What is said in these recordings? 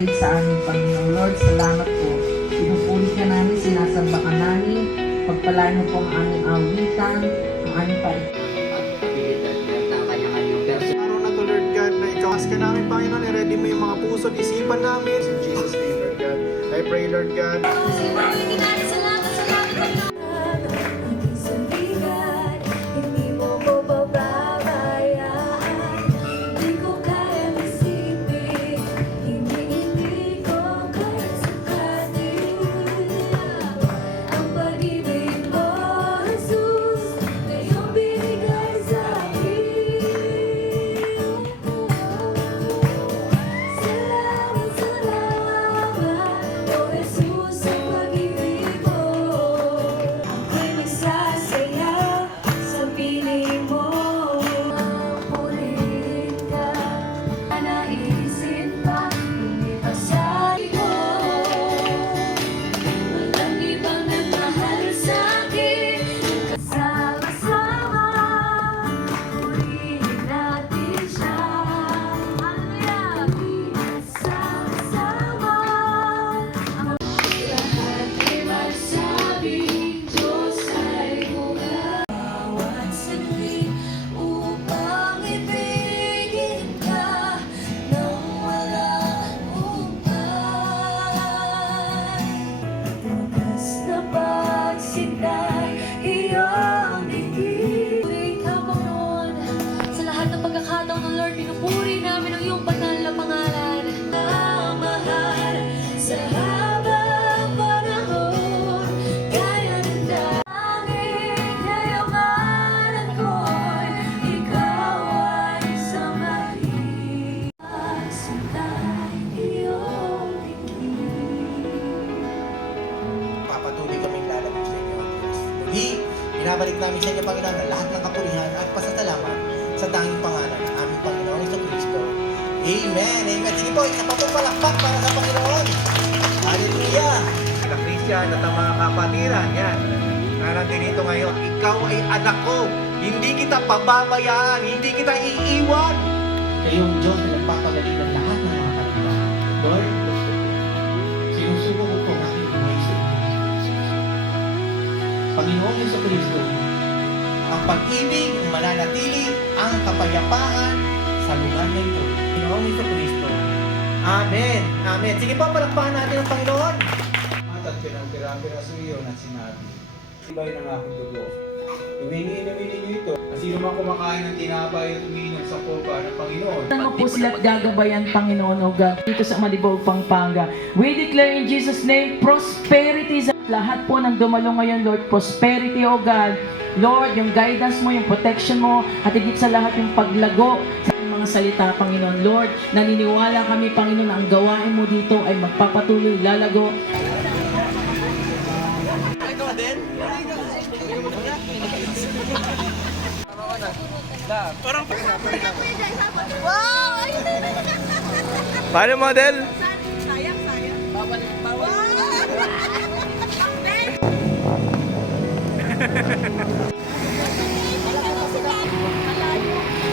Sa aming Panginoong Lord, salamat po. Pinupuri ka namin, sinasamba ka namin. Pagpalain mo po ang aming awitan, ang aming Pagpabilidad ng kanya-kanyang person. Araw na to, Lord God, na ikawas ka namin, Panginoon, i-ready mo yung mga puso at isipan namin. In Jesus' name, Lord God, I pray, Lord God. Pinupuri namin ang iyong banal na pangalan. Mahal sa habang panahon, kaya ng langit kayamanan ko'y ikaw ay isang mahihintay iyong tingin. Papatuloy kaming lalabas sa inyo, Diyos. Muli, binabalik namin sa inyo, Panginoon, ang lahat ng kapurihan at pasasalamat sa tanging pangalan ng aming Panginoon sa Kristo. Amen! Amen! Sige po, isa pa pong palakpak para sa Panginoon. Hallelujah! Na Christian at ang mga kapatiran, yan, na nandito ngayon, ikaw ay anak ko, hindi kita pababayaan, hindi kita iiwan. Kayong Diyos na nagpapagaling ng lahat ng mga kalita. Lord, sinusuko ko po ang aking buhay sa inyo. Panginoon Yesu Kristo, ang pag-ibig, ang mananatili, ang kapayapaan sa lugar na ito. Panginoon Yesu Kristo. Amen. Amen. Sige po, palakpakan natin ang Panginoon. At pinagpira-pira sa iyo at sinabi, "Ibay ng aking dugo. Inumin ninyo ito. At sino man kumakain ng tinapay at umiinom sa kopa ng Panginoon." Ano po sila at gagabayan, Panginoon, o God, dito sa Malibog, Pampanga. We declare in Jesus' name, prosperity sa lahat po ng dumalo ngayon, Lord. Prosperity, O God. Lord, yung guidance mo, yung protection mo, at higit sa lahat yung paglago sa mga salita, Panginoon. Lord, naniniwala kami, Panginoon, na ang gawain mo dito ay magpapatuloy, lalago. Paano model?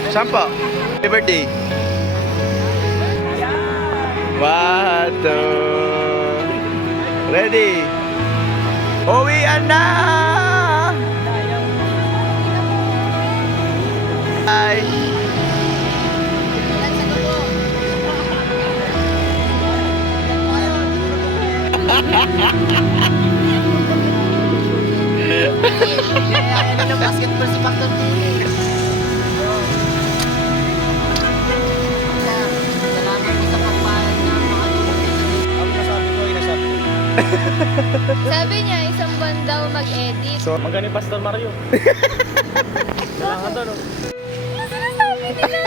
Saan po? Happy birthday. 1, 2. Ready? Uwian na! Bye! Ano basketball si Pastor Tini? Salamat po sa pagpahal na Ang nasabi ko, inasabi ko. Sabi niya, isang buwan daw mag-edit. So, magaling Pastor Mario. Kailangan to, no? Ano sinasabi nila?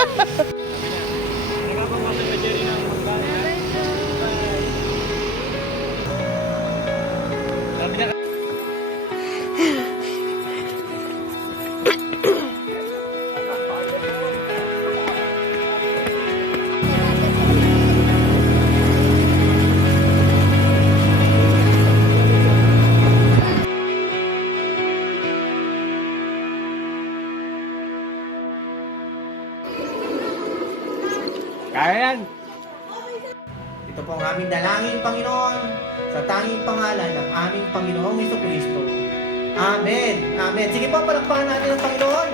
aming dalangin, Panginoon, sa tanging pangalan ng aming Panginoong Jesucristo. Amen. Amen. Sige po, palakpakan natin ang Panginoon.